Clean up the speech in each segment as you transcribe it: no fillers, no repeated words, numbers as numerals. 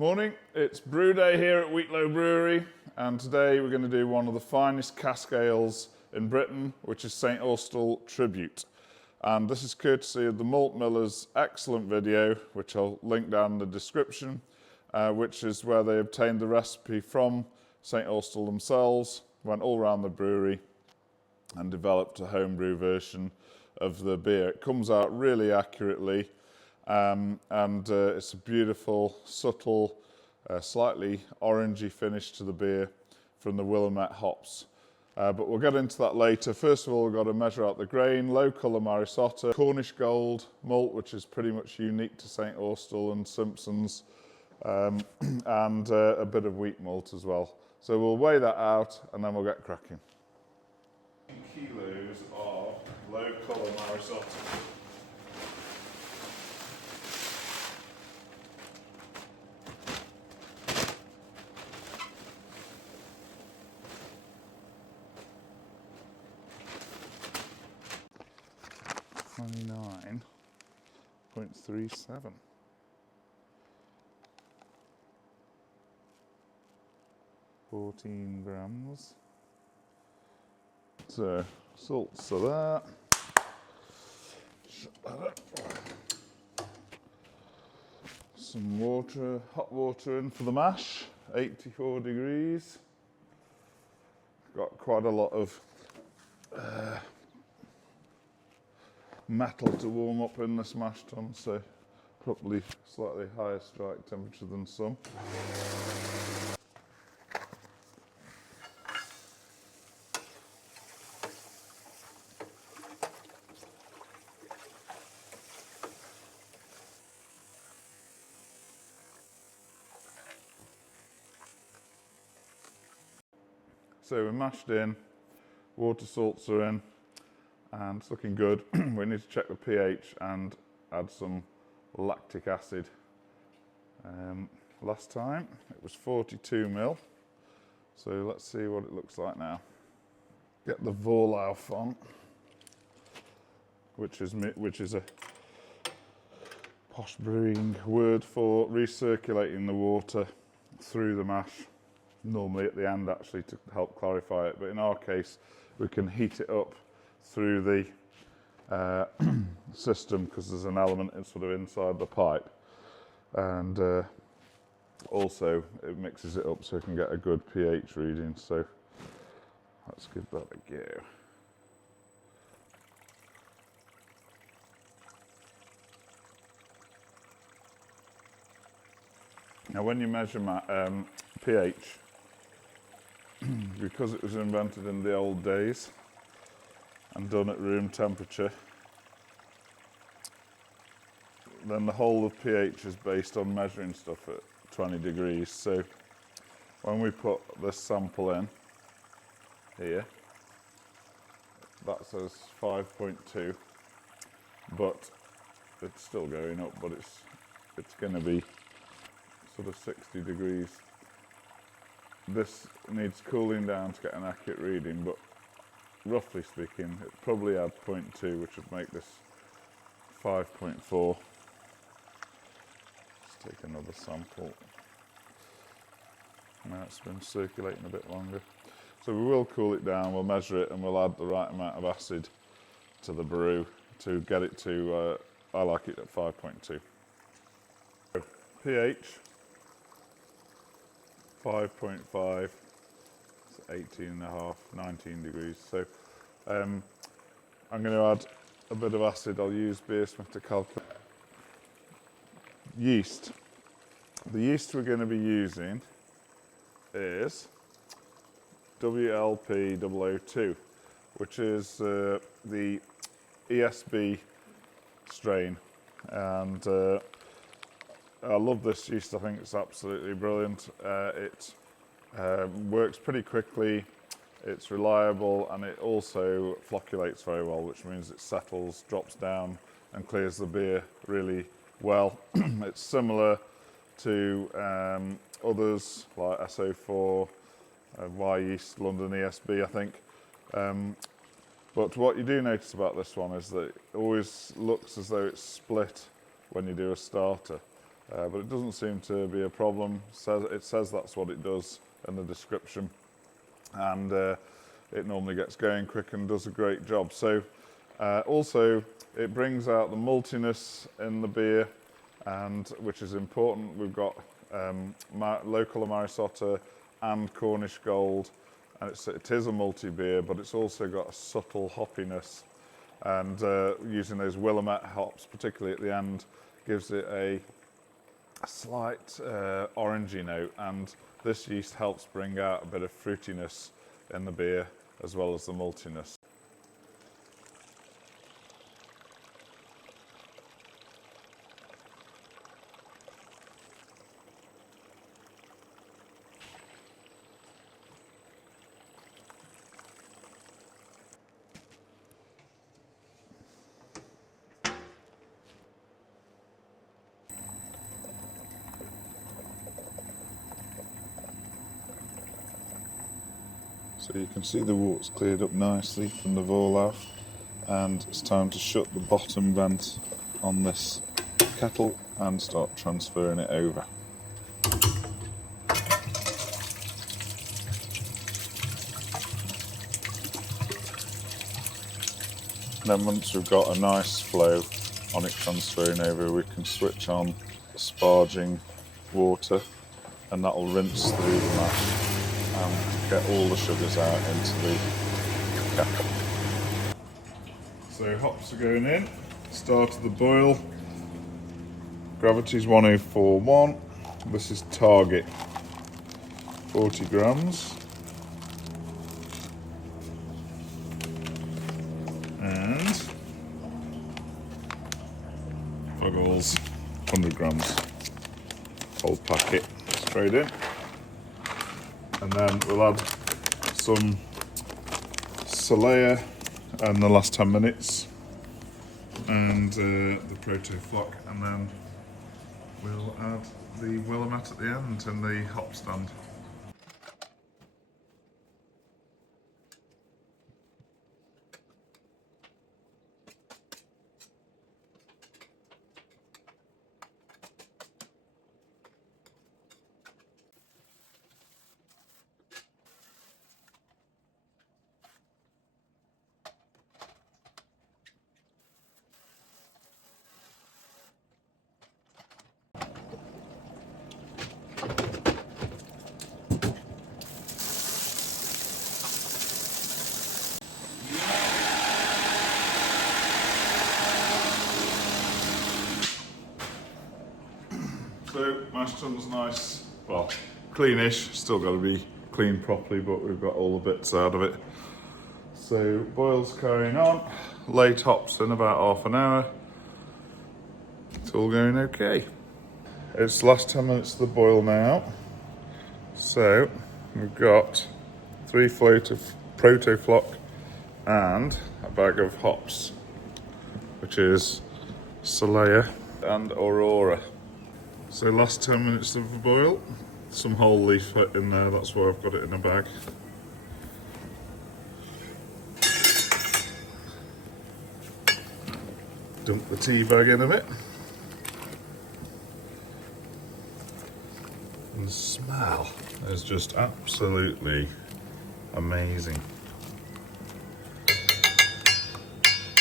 Morning, it's brew day here at Wheatlow Brewery, and today we're going to do one of the finest cask ales in Britain, which is St Austell Tribute. And this is courtesy of the Malt Miller's excellent video, which I'll link down in the description, which is where they obtained the recipe from St Austell themselves, went all around the brewery and developed a homebrew version of the beer. It comes out really accurately. It's a beautiful, subtle, slightly orangey finish to the beer from the Willamette hops. But we'll get into that later. First of all, we've got to measure out the grain, low colour Marisotto, Cornish Gold malt, which is pretty much unique to St Austell and Simpsons, and a bit of wheat malt as well. So we'll weigh that out and then we'll get cracking. Kilos of low colour Marisotto. $29.37. $14 grams. So salts are there. Shut that up. Some water, hot water in for the mash. 84 degrees. Got quite a lot of metal to warm up in this mash tun, so probably slightly higher strike temperature than some. So we're mashed in, water salts are in, and it's looking good. We need to check the pH and add some lactic acid. Last time it was 42 ml, so let's see what it looks like now. Get the Vorlau font, which is a posh brewing word for recirculating the water through the mash. Normally at the end, actually, to help clarify it, but in our case we can heat it up through the system because there's an element sort of inside the pipe, and also it mixes it up so we can get a good pH reading. So let's give that a go. Now when you measure pH, because it was invented in the old days and done at room temperature, then the whole of pH is based on measuring stuff at 20 degrees. So when we put this sample in here, that says 5.2, but it's still going up, but it's going to be sort of 60 degrees. This needs cooling down to get an accurate reading, but roughly speaking, it'd probably add 0.2, which would make this 5.4. Let's take another sample. Now it's been circulating a bit longer. So we will cool it down, we'll measure it, and we'll add the right amount of acid to the brew to get it to, I like it at 5.2. pH, 5.5, 18.5, 19 degrees. So I'm going to add a bit of acid. I'll use Beersmith to calculate. Yeast. The yeast we're going to be using is WLP002, which is the ESB strain, and I love this yeast. I think it's absolutely brilliant. It works pretty quickly, it's reliable, and it also flocculates very well, which means it settles, drops down, and clears the beer really well. It's similar to others like SO4, Y yeast, London ESB, I think. But what you do notice about this one is that it always looks as though it's split when you do a starter. but it doesn't seem to be a problem. It says that's what it does in the description, and it normally gets going quick and does a great job. So also it brings out the maltiness in the beer, and which is important. We've got local Amarisota and Cornish Gold, and it is a malty beer, but it's also got a subtle hoppiness, and using those Willamette hops, particularly at the end, gives it a slight orangey note, and this yeast helps bring out a bit of fruitiness in the beer as well as the maltiness. So you can see the water's cleared up nicely from the Vorlauf, and it's time to shut the bottom vent on this kettle and start transferring it over. Then once we've got a nice flow on it transferring over, we can switch on sparging water, and that will rinse through the mash and get all the sugars out into the kettle. So hops are going in, start of the boil, gravity's 1041, this is target, 40 grams, and Fuggles, 100 grams, whole packet straight in. And then we'll add some Solea in the last 10 minutes, and the proto flock, and then we'll add the Willamette at the end and the hop stand. So mash tun's nice, well, cleanish, still got to be cleaned properly, but we've got all the bits out of it. So boil's carrying on, late hops in about half an hour. It's all going okay. It's the last 10 minutes of the boil now. So we've got 3 float of proto flock and a bag of hops, which is Solea and Aurora. So last 10 minutes of the boil, some whole leaf in there, that's why I've got it in a bag. Dump the tea bag in a bit. And the smell is just absolutely amazing.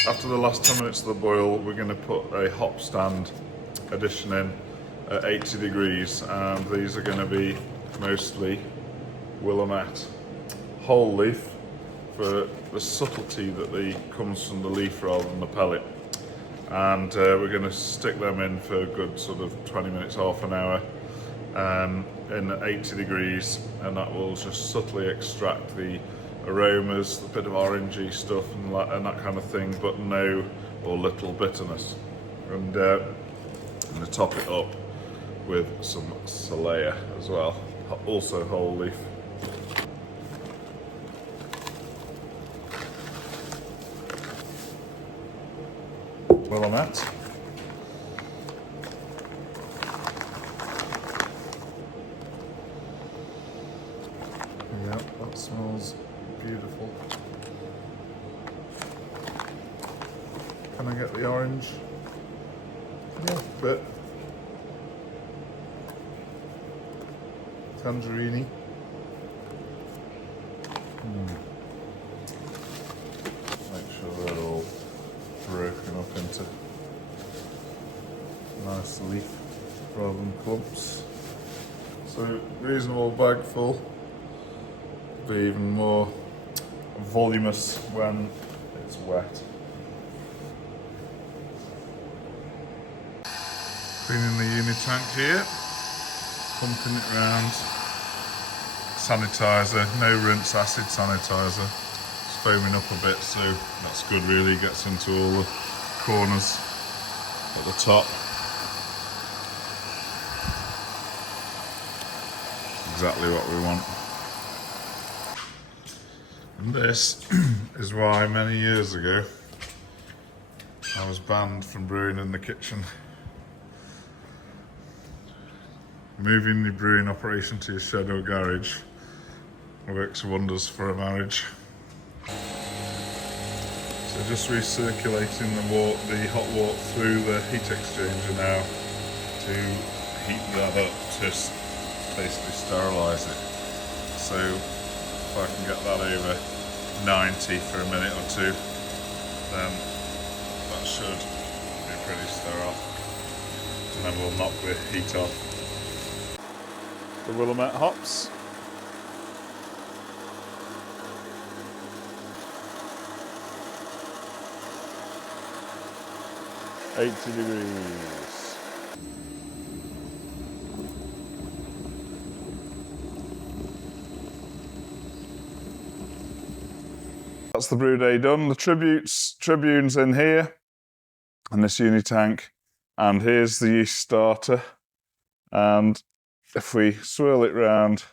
After the last 10 minutes of the boil, we're going to put a hop stand addition in at 80 degrees, and these are going to be mostly Willamette whole leaf for the subtlety that comes from the leaf rather than the pellet. And we're going to stick them in for a good sort of 20 minutes, half an hour in 80 degrees, and that will just subtly extract the aromas, a bit of orangey stuff and that kind of thing, but no or little bitterness. And I'm going to top it up with some Solea as well, also whole leaf. Willamette. Yeah, that smells beautiful. Can I get the orange? Yeah, a bit. tangerine. Make sure they're all broken up into nice leaf rather than clumps. So reasonable bag full. Be even more voluminous when it's wet. Cleaning the unitank here, pumping it round. Sanitizer, no rinse acid sanitizer. It's foaming up a bit, so that's good really, gets into all the corners at the top. Exactly what we want. And this is why many years ago I was banned from brewing in the kitchen. Moving the brewing operation to your shed or garage works wonders for a marriage. So just recirculating the hot water through the heat exchanger now to heat that up to basically sterilise it. So if I can get that over 90 for a minute or two, then that should be pretty sterile. And then we'll knock the heat off. The Willamette hops. $80 degrees. That's the brew day done. The tribune's in here, and this unitank, and here's the yeast starter. And if we swirl it round,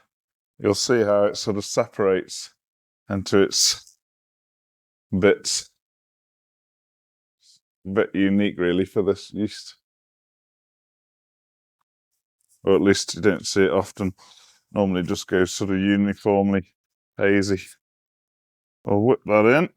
you'll see how it sort of separates into its bits. A bit unique really for this yeast. Or at least you don't see it often. Normally it just goes sort of uniformly hazy. I'll whip that in.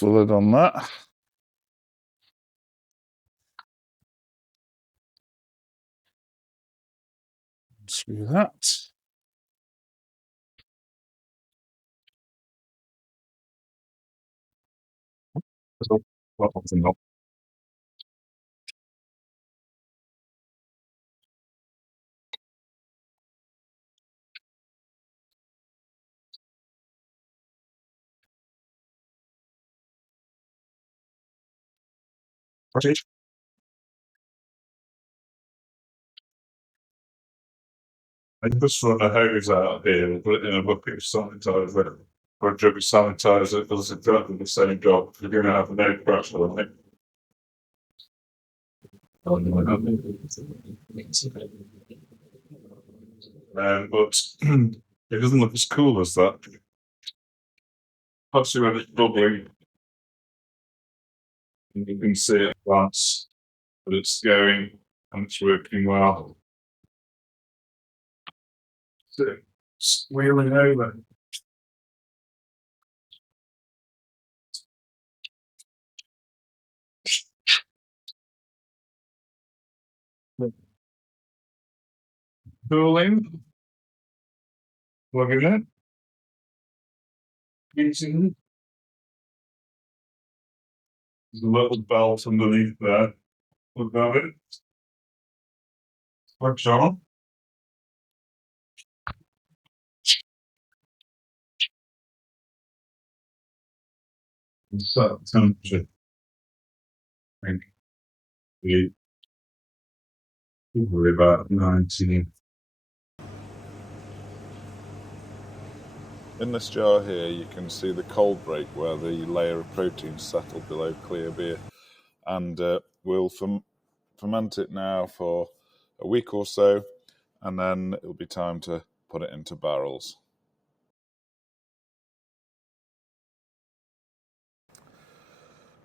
The lid on that. Screw that. I just run a hose out here and put it in a bucket of sanitizer or a jug of sanitizer. It does exactly the same job. You're going to have no pressure on it. But it doesn't look as cool as that. Especially when it's bubbling. And you can see at a glance that it's going and it's working well. So, wheeling over. Cooling. Plugging it. Heating. There's a little belt underneath there. Plug that in. Plugs on. Set temperature. I think probably about 19. In this jar here, you can see the cold break where the layer of protein settled below clear beer, and we'll ferment it now for a week or so, and then it'll be time to put it into barrels.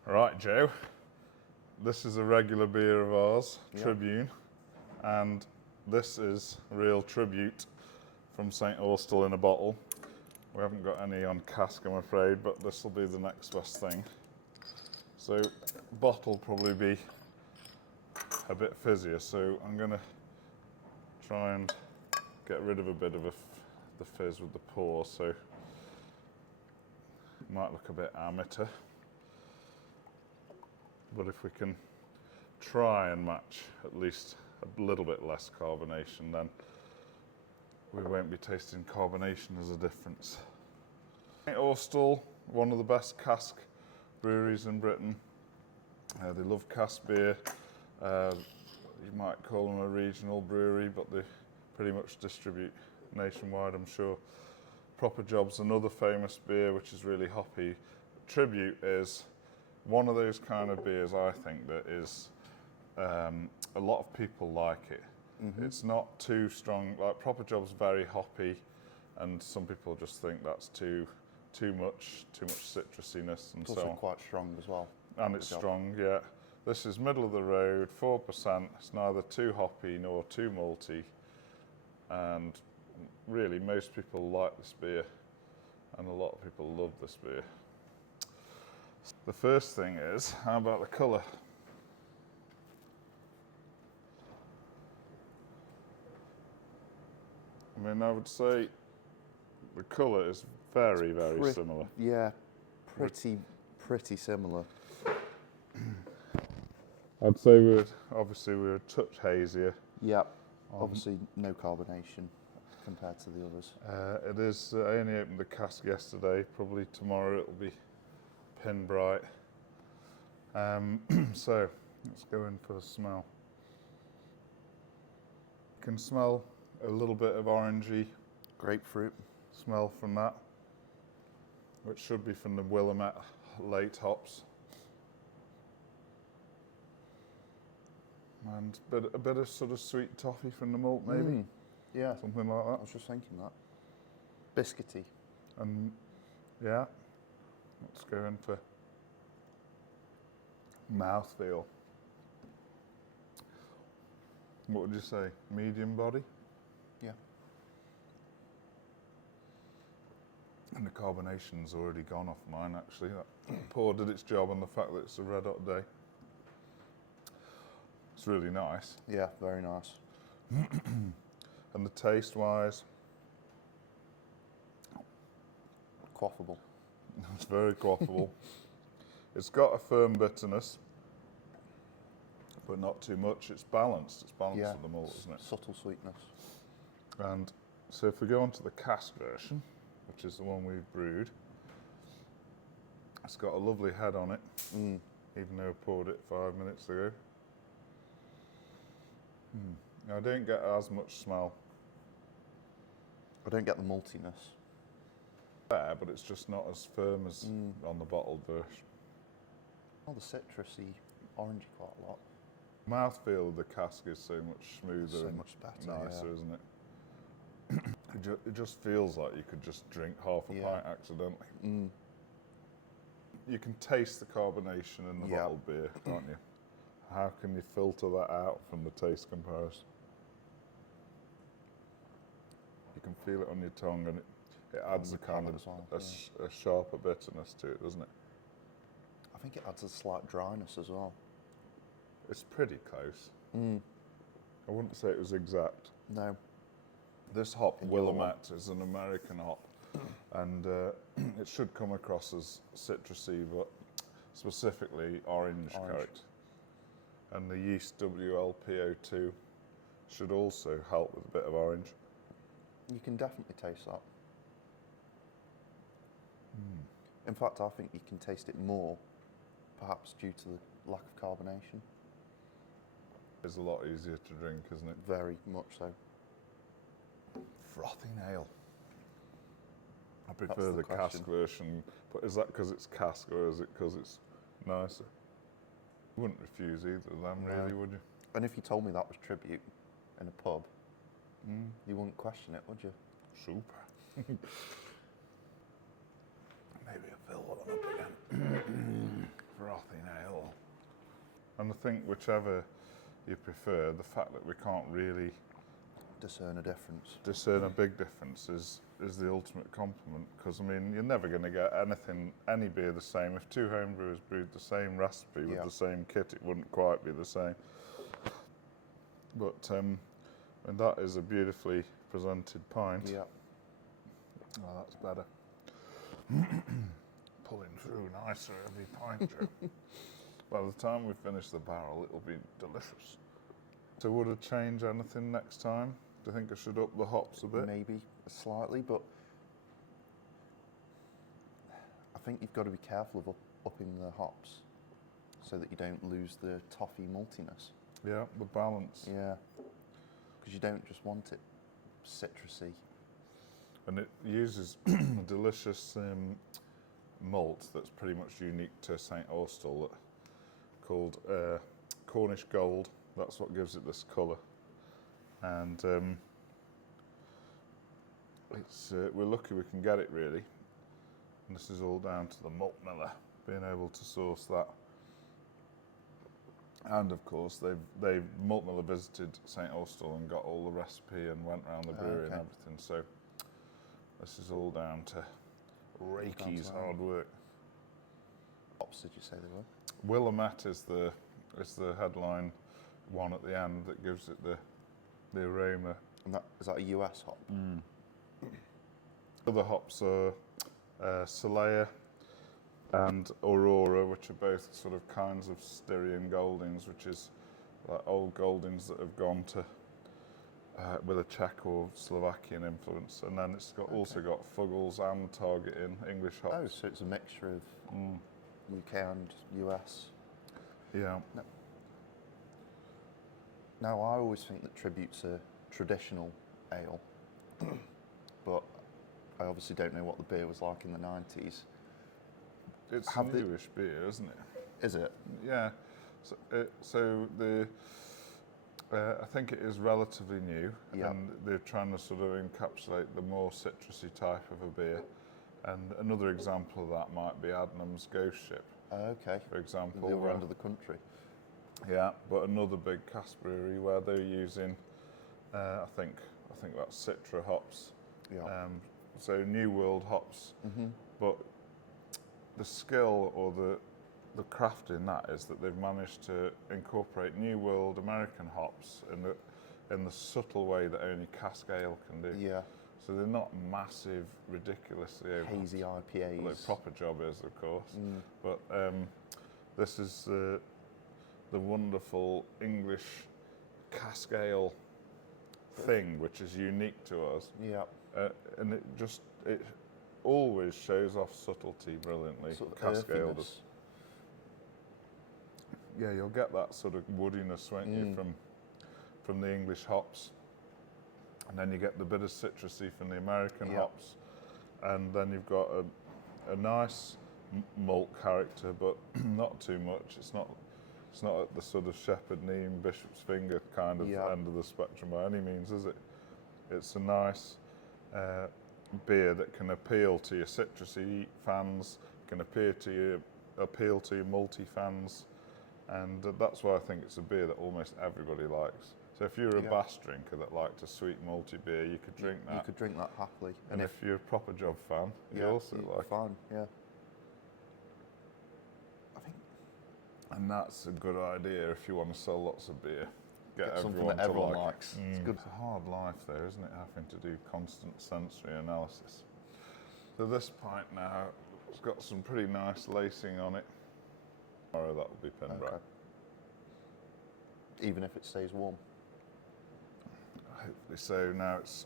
Right, Joe, this is a regular beer of ours, Tribune, and this is a real tribute from St. Austell in a bottle. We haven't got any on cask, I'm afraid, but this will be the next best thing. So, bottle probably be a bit fizzier, so I'm going to try and get rid of a bit of the fizz with the pour, so it might look a bit amateur. But if we can try and match at least a little bit less carbonation, then we won't be tasting carbonation as a difference. Austell, one of the best cask breweries in Britain. They love cask beer. You might call them a regional brewery, but they pretty much distribute nationwide, I'm sure. Proper Job's another famous beer which is really hoppy. Tribute is one of those kind of beers, I think, that is a lot of people like it. Mm-hmm. It's not too strong. Like Proper Job's very hoppy, and some people just think that's too much citrusiness and it's so on. Also quite strong as well. And it's strong, yeah. This is middle of the road, 4%. It's neither too hoppy nor too malty, and really most people like this beer, and a lot of people love this beer. The first thing is, how about the colour? I mean, I would say the colour is very similar. Yeah, pretty similar. I'd say we're a touch hazier. Yep. Obviously, no carbonation compared to the others. It is. I only opened the cask yesterday. Probably tomorrow it'll be pin bright. So let's go in for the smell. You can smell a little bit of orangey Grapefruit smell from that, which should be from the Willamette late hops. And a bit of sort of sweet toffee from the malt, maybe. Yeah, something like that. I was just thinking that. Biscuity. And yeah, let's go in for mouthfeel. What would you say? Medium body? Yeah. And the carbonation's already gone off mine, actually. That pour did its job on the fact that it's a red hot day. It's really nice. Yeah, very nice. And the taste-wise? Quaffable. It's very quaffable. It's got a firm bitterness, but not too much. It's balanced. It's balanced with the malt, isn't it? Subtle sweetness. And so if we go on to the cask version, which is the one we've brewed, it's got a lovely head on it, even though I poured it 5 minutes ago. Now, I don't get as much smell. I don't get the maltiness. There, but it's just not as firm as on the bottled version. Oh, the citrusy, orangey quite a lot. Mouthfeel of the cask is so much smoother, So and much better, nicer, yeah. isn't it? It just feels like you could just drink half a pint accidentally. You can taste the carbonation in the bottled beer, can't you? How can you filter that out from the taste comparison? You can feel it on your tongue, and it adds a kind of a sharper bitterness to it, doesn't it? I think it adds a slight dryness as well. It's pretty close. I wouldn't say it was exact. No. This hop, Willamette, is an American hop, and it should come across as citrusy, but specifically orange. Character. And the yeast WLPO2 should also help with a bit of orange. You can definitely taste that. In fact, I think you can taste it more, perhaps due to the lack of carbonation. It's a lot easier to drink, isn't it? Very much so. Frothing ale. I prefer the cask version, but is that because it's cask or is it because it's nicer? You wouldn't refuse either of them, really, would you? And if you told me that was Tribute in a pub, you wouldn't question it, would you? Super. Maybe I'll fill one up again. Frothing ale. And I think whichever you prefer, the fact that we can't really discern a difference. Discern a big difference is the ultimate compliment, because I mean you're never going to get any beer the same. If two homebrewers brewed the same recipe with the same kit, it wouldn't quite be the same. But and that is a beautifully presented pint. Yeah. Oh, that's better. Pulling through nicer every pint. Joe. By the time we finish the barrel, it'll be delicious. So would it change anything next time? Do you think I should up the hops a bit? Maybe slightly, but I think you've got to be careful of upping the hops so that you don't lose the toffee maltiness. Yeah, the balance. Yeah, because you don't just want it citrusy. And it uses delicious malt that's pretty much unique to St Austell, called Cornish Gold. That's what gives it this colour. And we're lucky we can get it, really. And this is all down to the Malt Miller being able to source that. And of course, Malt Miller visited St Austell and got all the recipe and went around the brewery and everything. So this is all down to Reeky's hard work. Hops, did you say they were? Willamette is the headline one at the end that gives it the aroma. And is that a US hop? Other hops are Solea and Aurora, which are both sort of kinds of Styrian Goldings, which is like old Goldings that have gone to with a Czech or Slovakian influence. And then it's also got Fuggles and Targeting English hops. Oh, so it's a mixture of UK and US. Yeah. No. Now, I always think that Tribute's a traditional ale, but I obviously don't know what the beer was like in the 90s. It's a newish beer, isn't it? Is it? Yeah. So I think it is relatively new, and they're trying to sort of encapsulate the more citrusy type of a beer. And another example of that might be Adnam's Ghost Ship. Okay. For example. The other end of the country. Yeah, but another big cask brewery where they're using, I think that's Citra hops. Yeah. So New World hops, but the skill or the craft in that is that they've managed to incorporate New World American hops in the subtle way that only cask ale can do. Yeah. So they're not massive, ridiculously over hazy IPAs. Well, the proper job is, of course, but this is the wonderful English cask ale thing, which is unique to us. Yeah. And it always shows off subtlety brilliantly. Sort of cask ale earthiness. does. Yeah, you'll get that sort of woodiness, won't you, from the English hops, and then you get the bit of citrusy from the American hops, and then you've got a nice malt character, but not too much. It's not at the sort of Shepherd Neame, Bishop's Finger kind of end of the spectrum by any means, is it? It's a nice beer that can appeal to your citrusy fans, can appeal to your malty fans, and that's why I think it's a beer that almost everybody likes. So if you're a Bass drinker that liked a sweet malty beer, you could drink that. You could drink that happily. And if you're a proper job fan, you also like fine, yeah. And that's a good idea if you want to sell lots of beer. Get something that everyone likes. It's good. It's a hard life though, isn't it, having to do constant sensory analysis. So this pint now, it's got some pretty nice lacing on it. Tomorrow that will be Pinbrack. Even if it stays warm? Hopefully so. Now it's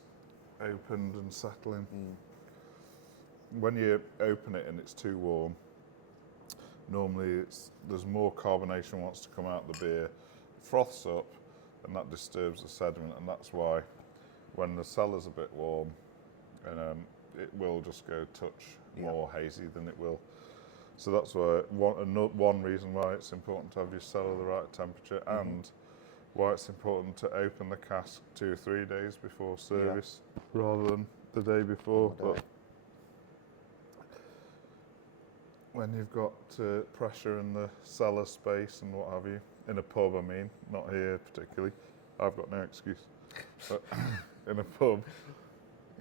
opened and settling. When you open it and it's too warm, normally there's more carbonation wants to come out of the beer, froths up, and that disturbs the sediment, and that's why when the cellar's a bit warm, it will just go a touch more hazy than it will. So that's why one reason why it's important to have your cellar the right temperature, and why it's important to open the cask 2 or 3 days before service rather than the day before. But when you've got pressure in the cellar space and what have you, in a pub I mean, not here particularly, I've got no excuse. But in a pub,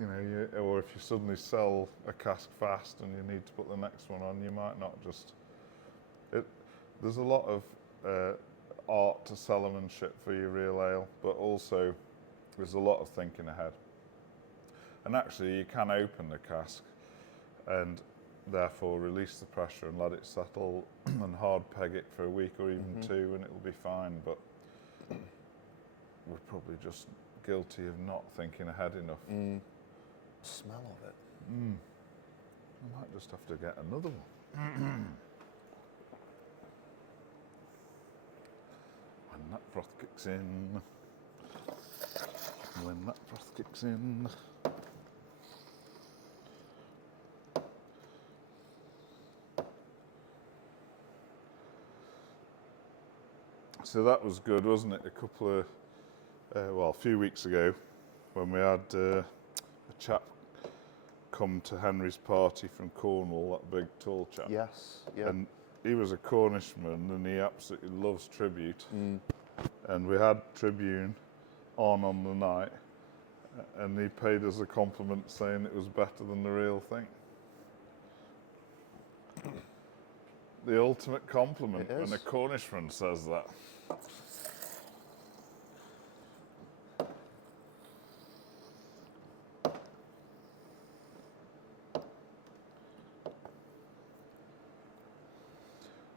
you know, or if you suddenly sell a cask fast and you need to put the next one on, you might not just. There's a lot of art to salesmanship for your real ale, but also there's a lot of thinking ahead. And actually, you can open the cask and therefore release the pressure and let it settle and hard peg it for a week or even two, and it'll be fine. But we're probably just guilty of not thinking ahead enough. Smell of it. I might just have to get another one. When that froth kicks in. When that froth kicks in. So that was good, wasn't it? A few weeks ago, when we had a chap come to Henry's party from Cornwall, that big tall chap. Yes, yeah. And he was a Cornishman and he absolutely loves Tribute. And we had Tribune on the night, and he paid us a compliment saying it was better than the real thing. The ultimate compliment when a Cornishman says that.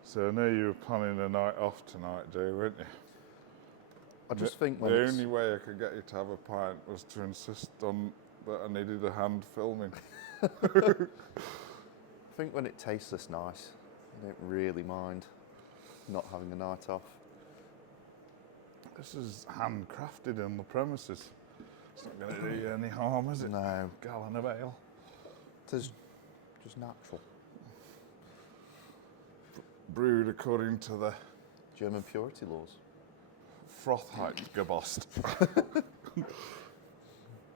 So I know you were planning a night off tonight, Joe, weren't you? I just think the only way I could get you to have a pint was to insist on that I needed a hand filming. I think when it tastes this nice, I don't really mind not having a night off. This is handcrafted on the premises. It's not going to do you any harm, is it? No. Gallon of ale. It is just natural. Brewed according to the German purity laws. Frothheit-Gebost.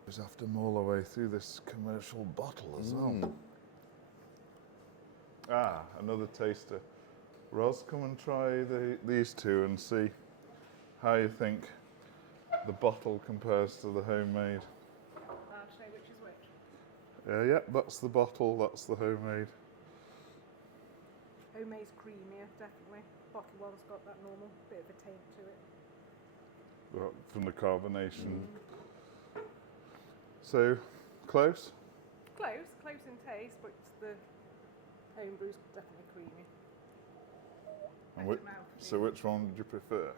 Just have to mull our way through this commercial bottle as well. Another taster. Ros, come and try these two and see how you think the bottle compares to the homemade. Show which is which. Yeah, that's the bottle, that's the homemade. Homemade's creamier, definitely. Bottle one's got that normal bit of a taint to it. Well, from the carbonation. So, close? Close in taste, but the homebrew's definitely creamy. And so which one did you prefer?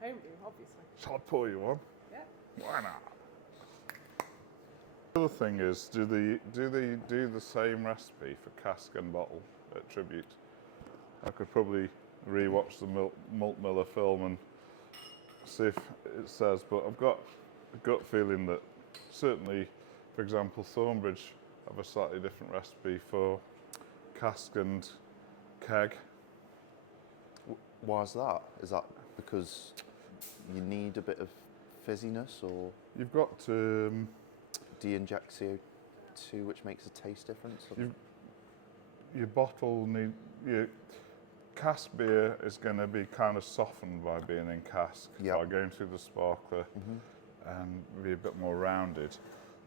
Homebrew, obviously. Shall I pour you one? Yeah. Why not? The other thing is, do they do the same recipe for cask and bottle at Tribute? I could probably re-watch the Malt Miller film and see if it says, but I've got a gut feeling that certainly, for example, Thornbridge have a slightly different recipe for cask and keg. Why is that? Is that because you need a bit of fizziness, or You've got to do you inject CO2, which makes a taste difference? your bottle your cask beer is going to be kind of softened by being in cask, by going through the sparkler and be a bit more rounded.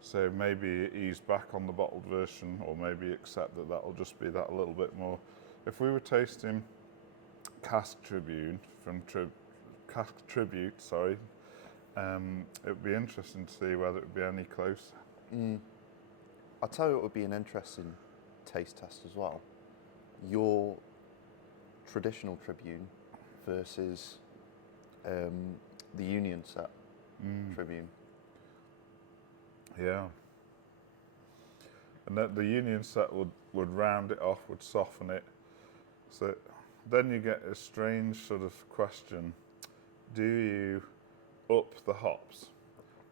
So maybe ease back on the bottled version, or maybe accept that that'll just be that a little bit more. If we were tasting Cask Tribute from Cask Tribute, sorry, it would be interesting to see whether it would be any closer. I'll tell you what would be an interesting taste test as well. Your traditional Tribune versus the Union set Tribune. Yeah. And that the Union set would round it off, would soften it. So then you get a strange sort of question. Do you up the hops,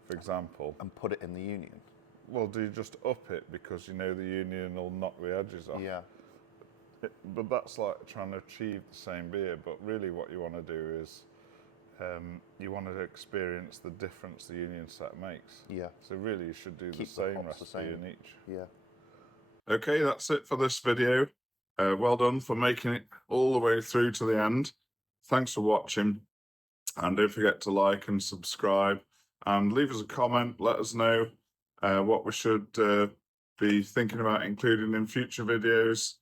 for example? And put it in the Union? Well, do you just up it because you know the Union will knock the edges off? Yeah. But that's like trying to achieve the same beer, but really what you want to do is you want to experience the difference the Union set makes. Yeah. So really you should do Keep the same hops recipe the same. in each. Yeah. Okay, that's it for this video. Well done for making it all the way through to the end. Thanks for watching, and don't forget to like and subscribe and leave us a comment. Let us know what we should be thinking about including in future videos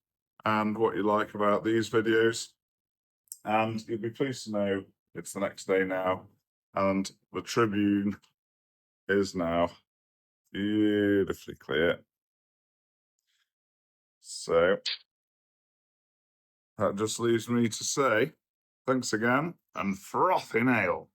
and what you like about these videos. And you'll be pleased to know it's the next day now, and the Tribune is now beautifully clear. So that just leaves me to say thanks again, and frothing ale.